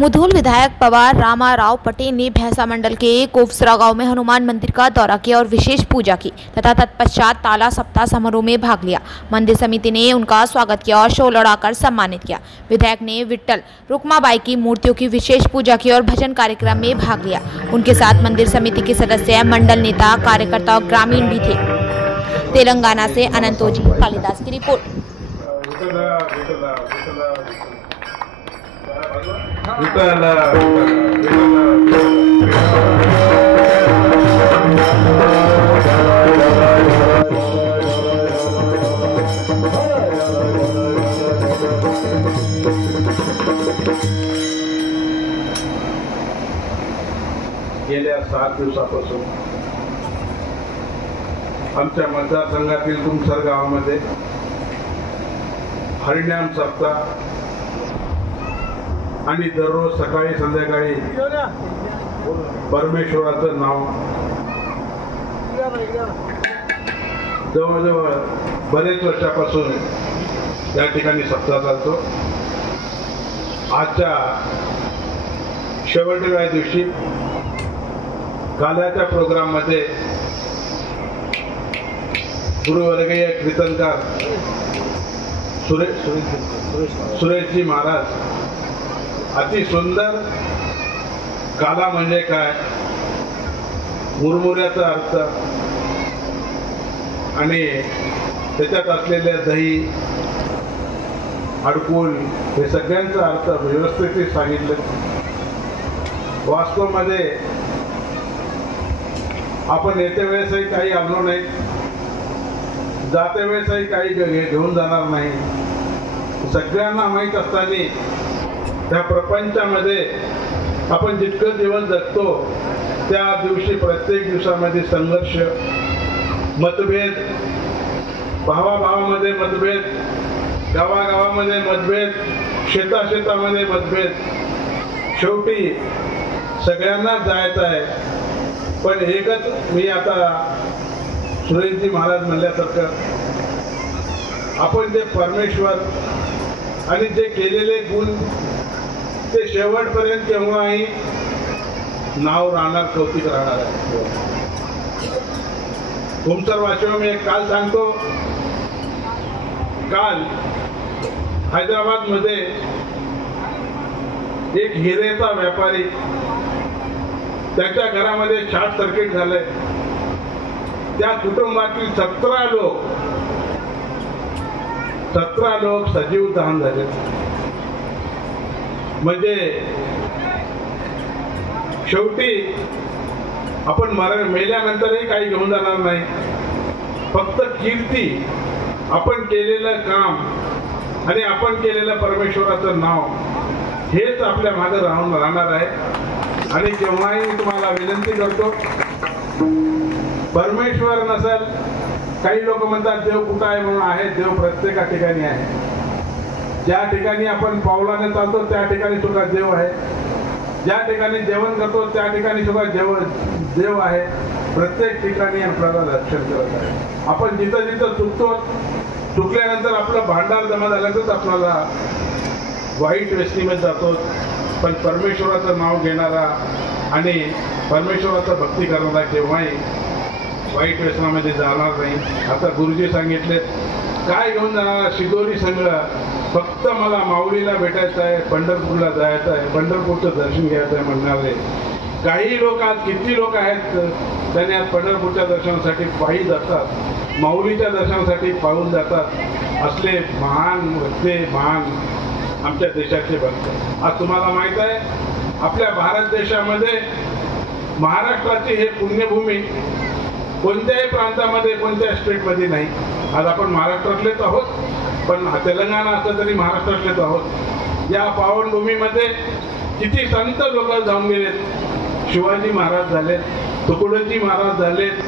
मुधोल विधायक पवार रामाराव पटेल ने भैंसा मंडल के कोफसरा गांव में हनुमान मंदिर का दौरा किया और विशेष पूजा की तथा तत्पश्चात ताला सप्ताह समारोह में भाग लिया। मंदिर समिति ने उनका स्वागत किया और शो लड़ाकर सम्मानित किया। विधायक ने विट्ठल रुक्माबाई की मूर्तियों की विशेष पूजा की और भजन कार्यक्रम में भाग लिया। उनके साथ मंदिर समिति के सदस्य, मंडल नेता, कार्यकर्ता और ग्रामीण भी थे। तेलंगाना से अनंतोजी कालिदास की रिपोर्ट। गेल्या 7 दिवसापासून आमच्या मतदारसंघातील तुमसर गावामध्ये हरिनाम सप्ताह आणि दररोज सकाळी संध्याकाळी परमेश्वराचं नाव जवळजवळ बरेच वर्षापासून या ठिकाणी सप्ताह चालतो। आजच्या शेवटच्या दिवशी काल्याच्या प्रोग्राम मध्ये गुरुवर्गीय कीर्तनकार सुरेशजी महाराज अति सुंदर काला म्हणजे काय, मुरमुऱ्याचा अर्थ आणि त्याच्यात असलेले दही अडकून हे सगळ्यांचा अर्थ व्यवस्थित सांगितलं। वास्तवामध्ये आपण येते वेळेसही काही आलो नाही, जाते वेळेसही काही घेऊन जाणार नाही। सगळ्यांना माहीत असताना त्या प्रपंचामध्ये आपण जितकं दिवस जगतो त्या दिवशी प्रत्येक दिवसामध्ये संघर्ष, मतभेद, भावाभावामध्ये मतभेद, गावागावामध्ये मतभेद, शेतामध्ये मतभेद, शेवटी सगळ्यांना जायचं आहे। पण एकच मी आता सुरेशजी महाराज म्हणल्यासारखं आपण जे परमेश्वर आणि जे केलेले गुण ते शेवटपर्यंत केव्हाही नाव राहणार, कौतिक राहणार आहे। तुमचं वाचन मी काल सांगतो, काल हैदराबाद मध्ये एक हिरेचा व्यापारी, त्याच्या घरामध्ये शॉर्ट सर्किट झाले। त्या कुटुंबातील 17 लोक सजीव दहन झाले। म्हणजे शेवटी आपण मेल्यानंतरही काही घेऊन जाणार नाही, फक्त कीर्ती, आपण केलेलं काम आणि आपण केलेलं परमेश्वराचं नाव हेच आपल्या मागे राहणार आहे। आणि केव्हाही मी तुम्हाला विनंती करतो, परमेश्वर नसेल, काही लोक म्हणतात देव कुठं आहे म्हणून, आहे देव प्रत्येक ठिकाणी आहे। ज्या ठिकाणी आपण पावलाने चालतो त्या ठिकाणी सुद्धा देव आहे, ज्या ठिकाणी जेवण करतो त्या ठिकाणी सुद्धा देव आहे। प्रत्येक ठिकाणी आपल्याला रक्षण करत आहे। आपण जिथं जिथं चुकतो, चुकल्यानंतर आपलं भांडार जमा झाल्यानंतर आपल्याला वाईट व्यसनीमध्ये जातो, पण परमेश्वराचं नाव घेणारा आणि परमेश्वराचं भक्ती करणारा केव्हाही वाईट व्यसनामध्ये जाणार नाही। आता गुरुजी सांगितले काय घेऊन जाणार, शिदोरी संघ, फक्त मला माऊलीला भेटायचं आहे, पंढरपूरला जायचं आहे, पंढरपूरचं दर्शन घ्यायचं आहे म्हणणारे काही लोक, आज किती लोक आहेत त्यांनी आज पंढरपूरच्या दर्शनासाठी पायी जातात, माऊलीच्या दर्शनासाठी पाहून जातात। असले महान व्यक्ती, महान आमच्या देशाचे भक्त। आज तुम्हाला माहित आहे आपल्या भारत देशामध्ये महाराष्ट्राची हे पुण्यभूमी कोणत्याही प्रांतामध्ये, कोणत्या स्टेटमध्ये नाही। आज आपण महाराष्ट्रातलेच आहोत, पण तेलंगणा असलं तरी महाराष्ट्रातलेच आहोत। या पावनभूमीमध्ये किती संत लोक जाऊन गेलेत, शिवाजी महाराज झालेत, तुकडोजी महाराज झालेत,